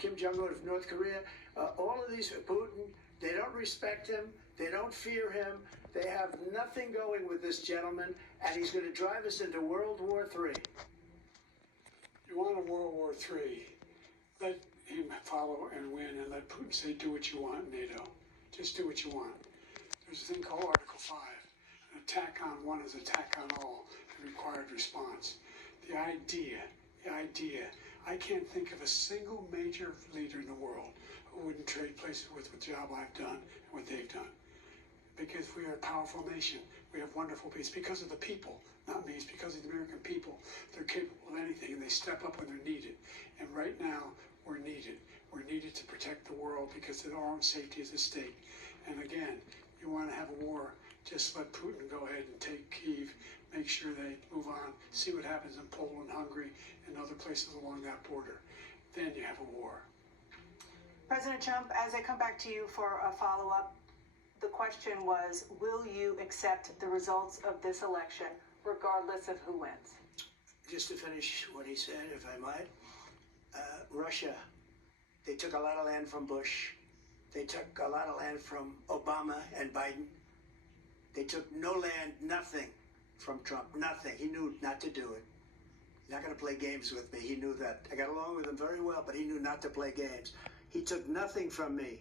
Kim Jong-un of North Korea, all of these, Putin, they don't respect him. They don't fear him. They have nothing going with this gentleman, and he's going to drive us into World War III. You want a World War III, let him follow and win, and let Putin say, do what you want, NATO. Just do what you want. There's a thing called Article 5. An attack on one is attack on all, the required response. The idea, I can't think of a single major leader in the world who wouldn't trade places with the job I've done and what they've done. Because we are a powerful nation. We have wonderful peace. Because of the people, not me, it's because of the American people. They're capable of anything, and they step up when they're needed. And right now, we're needed. We're needed to protect the world because of our own safety as a state. And again, you want to have a war, just let Putin go ahead and take Kyiv, make sure they move on, see what happens in Poland, Hungary, and other places along that border. Then you have a war. President Trump, as I come back to you for a follow-up, the question was, will you accept the results of this election, regardless of who wins? Just to finish what he said, if I might, Russia, they took a lot of land from Bush. They took a lot of land from Obama and Biden. They took no land, nothing from Trump, nothing. He knew not to do it. He's not going to play games with me. He knew that. I got along with him very well, but he knew not to play games. He took nothing from me.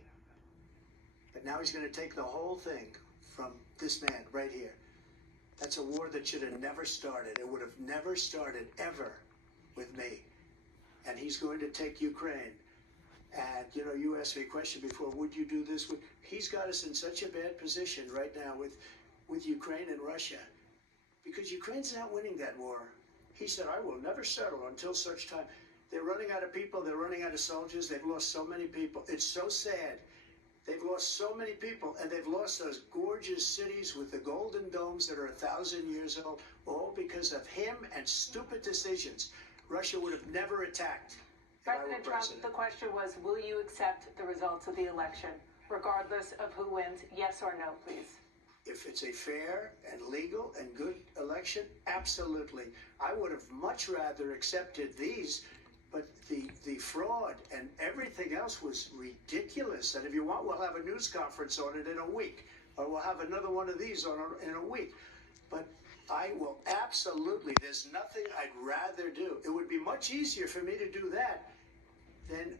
But now he's going to take the whole thing from this man right here. That's a war that should have never started. It would have never started ever with me. And he's going to take Ukraine. And, you know, you asked me a question before, would you do this? He's got us in such a bad position right now with Ukraine and Russia. Because Ukraine's not winning that war. He said, I will never settle until such time. They're running out of people. They're running out of soldiers. They've lost so many people. It's so sad. They've lost so many people, and they've lost those gorgeous cities with the golden domes that are 1,000 years old, all because of him and stupid decisions. Russia would have never attacked. President Trump, the question was, will you accept the results of the election, regardless of who wins? Yes or no, please. If it's a fair and legal and good election, absolutely. I would have much rather accepted these, but the fraud and everything else was ridiculous. And if you want, we'll have a news conference on it in a week, or we'll have another one of these in a week. But I will absolutely, there's nothing I'd rather do. It would be much easier for me to do that than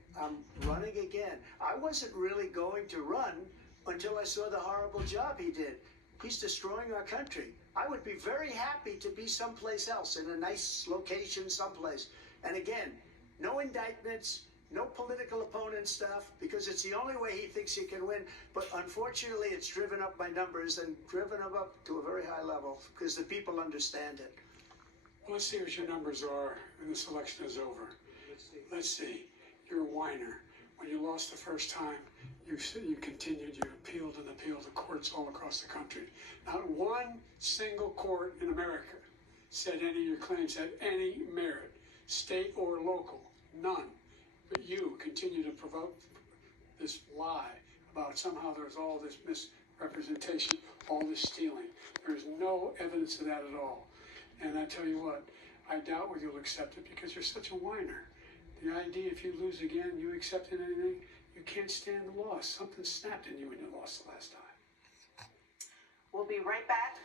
running again. I wasn't really going to run until I saw the horrible job he did. He's destroying our country. I would be very happy to be someplace else, in a nice location someplace. And again, no indictments, no political opponent stuff, because it's the only way he thinks he can win. But unfortunately, it's driven up my numbers and driven them up to a very high level because the people understand it. Well, let's see what your numbers are when this election is over. Let's see. You're a whiner. When you lost the first time, you continued, you appealed and appealed to courts all across the country. Not one single court in America said any of your claims had any merit, state or local, none. But you continue to provoke this lie about somehow there's all this misrepresentation, all this stealing. There's no evidence of that at all. And I tell you what, I doubt whether you'll accept it because you're such a whiner. The idea if you lose again, you accepting anything, you can't stand the loss. Something snapped in you when you lost the last time. We'll be right back.